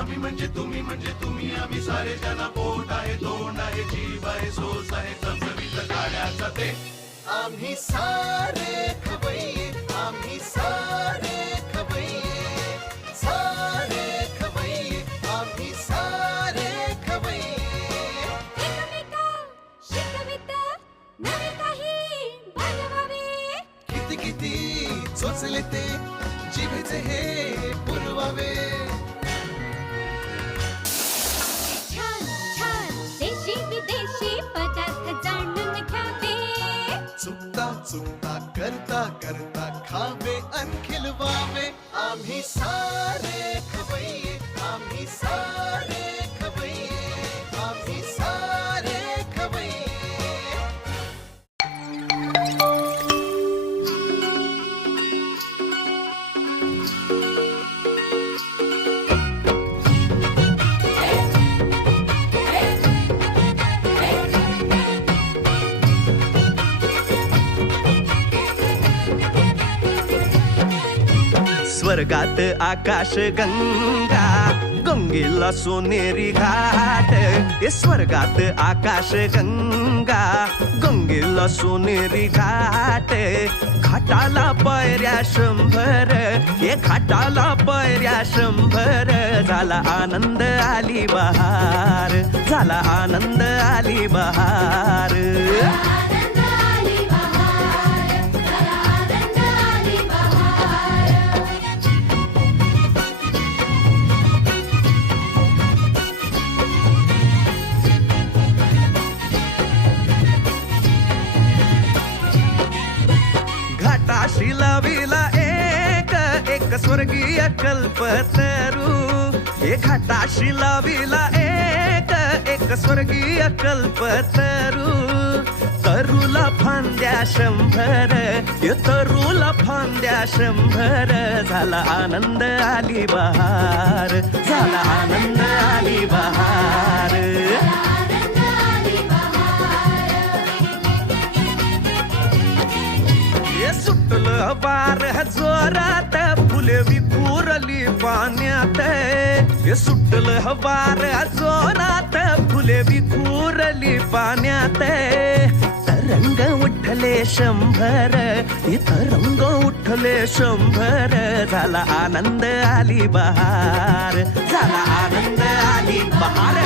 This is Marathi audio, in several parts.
आम्ही म्हणजे तुम्ही आम्ही सारे जना पोट आहे तोंड आहे जीभ आहे सोस आहे चमचमीत गाड्याचा ते आम्ही सारे खवय्ये आम्ही सारे खवय्ये सारे खवय्ये आम्ही सारे खवय्ये एकमेका शिकवित नवे काही बनवावे किती किती चोचले ते जिभेचे हे पुरवावे छान छान देशी विदेशी पदार्थ जाणून घ्यावे चुकता चुकता करता करता खावे अन खिलवावे आम्ही सारे खवय्ये आम्ही सारे खवय्ये आम्ही सारे खवय्ये स्वर्गात आकाश गंगा गंगेला सोनेरी घाट हे स्वर्गात आकाश गंगा गंगेला सोनेरी घाट घाटाला पायऱ्या 100 हे घाटाला पायऱ्या 100 झाला आनंद आली बहार झाला आनंद आली बहार आनंद आली बहार चला आनंद आली बहार घाटाशी लाविला एक स्वर्गीय कल्पतरू हे घाटाशी लाविला एक स्वर्गीय कल्पतरू तरुला फांद्या 100 हे तरुला फांद्या 100 झाला आनंद आली बहार झाला आनंद आली बहार आनंद आली बहार हे सुटलं बार जोरात फुले विखुरली पाण्यात हे सुटलं बार जोरात फुले विखुरली पाण्यात तरंग उठले 100 हे तरंग उठले 100 झाला आनंद आली बहार झाला आनंद आली बहार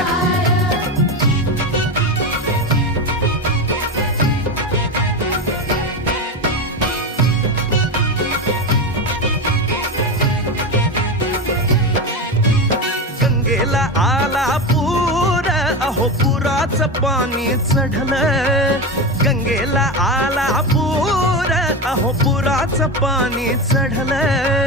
गंगेला आला पूर अहो पुराचं पाणी चढलं गंगेला आला पूर अहो पुराचं पाणी चढलं